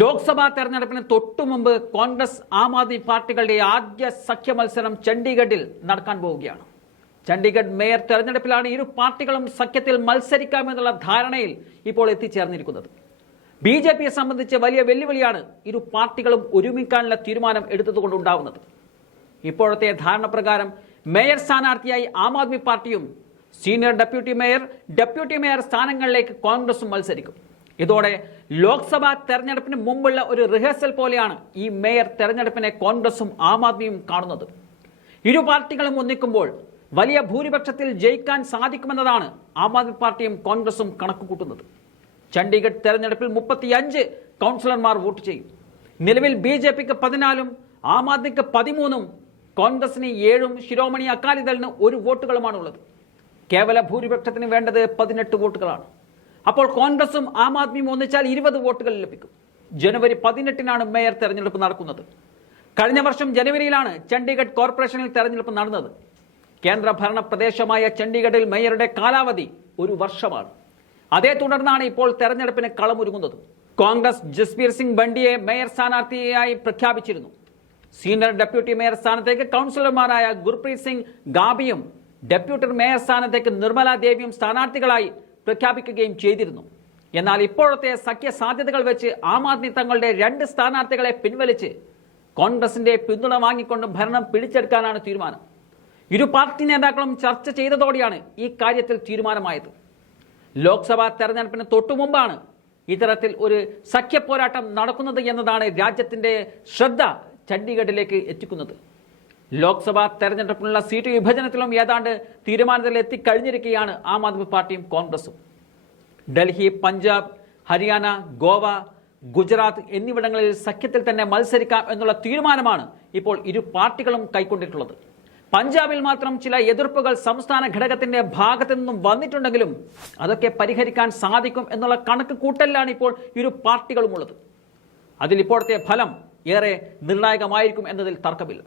ലോക്സഭാ തെരഞ്ഞെടുപ്പിന് തൊട്ടുമുമ്പ് കോൺഗ്രസ് ആം ആദ്മി പാർട്ടികളുടെ ആദ്യ സഖ്യ മത്സരം ചണ്ഡീഗഡിൽ നടക്കാൻ പോവുകയാണ്. ചണ്ഡീഗഡ് മേയർ തെരഞ്ഞെടുപ്പിലാണ് ഇരു പാർട്ടികളും സഖ്യത്തിൽ മത്സരിക്കാമെന്നുള്ള ധാരണയിൽ ഇപ്പോൾ എത്തിച്ചേർന്നിരിക്കുന്നത്. ബി ജെ പിയെ സംബന്ധിച്ച് വലിയ വെല്ലുവിളിയാണ് ഇരു പാർട്ടികളും ഒരുമിക്കാനുള്ള തീരുമാനം എടുത്തതുകൊണ്ടുണ്ടാവുന്നത്. ഇപ്പോഴത്തെ ധാരണ പ്രകാരം മേയർ സ്ഥാനാർത്ഥിയായി ആം ആദ്മി പാർട്ടിയും senior deputy mayor deputy mayor സ്ഥാനങ്ങളിലേക്ക് കോൺഗ്രസും മത്സരിക്കും. ഇതോടെ ലോക്സഭാ തെരഞ്ഞെടുപ്പിന് മുമ്പുള്ള ഒരു റിഹേഴ്സൽ പോലെയാണ് ഈ മേയർ തെരഞ്ഞെടുപ്പിനെ കോൺഗ്രസും ആം ആദ്മിയും കാണുന്നത്. ഇരു പാർട്ടികളും ഒന്നിക്കുമ്പോൾ വലിയ ഭൂരിപക്ഷത്തിൽ ജയിക്കാൻ സാധിക്കുമെന്നതാണ് ആം ആദ്മി പാർട്ടിയും കോൺഗ്രസും കണക്കുകൂട്ടുന്നത്. ചണ്ഡീഗഡ് തെരഞ്ഞെടുപ്പിൽ മുപ്പത്തിയഞ്ച് കൗൺസിലർമാർ വോട്ട് ചെയ്യും. നിലവിൽ ബി ജെ പിക്ക് പതിനാലും ആം ആദ്മിക്ക് പതിമൂന്നും കോൺഗ്രസിന് ഏഴും ശിരോമണി അകാലിദളിന് ഒരു വോട്ടുകളുമാണുള്ളത്. കേവല ഭൂരിപക്ഷത്തിന് വേണ്ടത് പതിനെട്ട് വോട്ടുകളാണ്. അപ്പോൾ കോൺഗ്രസും ആം ആദ്മിയും ഒന്നിച്ചാൽ ഇരുപത് വോട്ടുകൾ ലഭിക്കും. ജനുവരി പതിനെട്ടിനാണ് മേയർ തെരഞ്ഞെടുപ്പ് നടക്കുന്നത്. കഴിഞ്ഞ വർഷം ജനുവരിയിലാണ് ചണ്ഡീഗഡ് കോർപ്പറേഷനിൽ തെരഞ്ഞെടുപ്പ് നടന്നത്. കേന്ദ്ര ഭരണ പ്രദേശമായ ചണ്ഡീഗഡിൽ മേയറുടെ കാലാവധി ഒരു വർഷമാണ്. അതേ തുടർന്നാണ് ഇപ്പോൾ തെരഞ്ഞെടുപ്പിന് കളമൊരുങ്ങുന്നത്. കോൺഗ്രസ് ജസ്ബീർ സിംഗ് ബണ്ടിയെ മേയർ സ്ഥാനാർത്ഥിയായി പ്രഖ്യാപിച്ചിരുന്നു. സീനിയർ ഡെപ്യൂട്ടി മേയർ സ്ഥാനത്തേക്ക് കൗൺസിലർമാരായ ഗുർപ്രീത് സിംഗ് ഗാബിയും ഡെപ്യൂട്ടി മേയർ സ്ഥാനത്തേക്ക് നിർമ്മല ദേവിയും സ്ഥാനാർത്ഥികളായി പ്രഖ്യാപിക്കുകയും ചെയ്തിരുന്നു. എന്നാൽ ഇപ്പോഴത്തെ സഖ്യ സാധ്യതകൾ വെച്ച് ആം ആദ്മി തങ്ങളുടെ രണ്ട് സ്ഥാനാർത്ഥികളെ പിൻവലിച്ച് കോൺഗ്രസിന്റെ പിന്തുണ വാങ്ങിക്കൊണ്ട് ഭരണം പിടിച്ചെടുക്കാനാണ് തീരുമാനം. ഇരു പാർട്ടി നേതാക്കളും ചർച്ച ചെയ്തതോടെയാണ് ഈ കാര്യത്തിൽ തീരുമാനമായത്. ലോക്സഭാ തെരഞ്ഞെടുപ്പിന് തൊട്ടു മുമ്പാണ് ഇത്തരത്തിൽ ഒരു സഖ്യ പോരാട്ടം നടക്കുന്നത് എന്നതാണ് രാജ്യത്തിന്റെ ശ്രദ്ധ ചണ്ഡീഗഡിലേക്ക് എത്തിക്കുന്നത്. ലോക്സഭാ തെരഞ്ഞെടുപ്പിനുള്ള സീറ്റ് വിഭജനത്തിലും ഏതാണ്ട് തീരുമാനത്തിൽ എത്തിക്കഴിഞ്ഞിരിക്കുകയാണ് ആം ആദ്മി പാർട്ടിയും കോൺഗ്രസും. ഡൽഹി പഞ്ചാബ് ഹരിയാന ഗോവ ഗുജറാത്ത് എന്നിവിടങ്ങളിൽ സഖ്യത്തിൽ തന്നെ മത്സരിക്കാം എന്നുള്ള തീരുമാനമാണ് ഇപ്പോൾ ഇരു പാർട്ടികളും കൈക്കൊണ്ടിട്ടുള്ളത്. പഞ്ചാബിൽ മാത്രം ചില എതിർപ്പുകൾ സംസ്ഥാന ഘടകത്തിന്റെ ഭാഗത്തു നിന്നും വന്നിട്ടുണ്ടെങ്കിലും അതൊക്കെ പരിഹരിക്കാൻ സാധിക്കും എന്നുള്ള കണക്ക് കൂട്ടലിലാണ് ഇപ്പോൾ ഇരു പാർട്ടികളും ഉള്ളത് അതിൽ ഇപ്പോഴത്തെ ഫലം ഏറെ നിർണായകമായിരിക്കും എന്നതിൽ തർക്കമില്ല.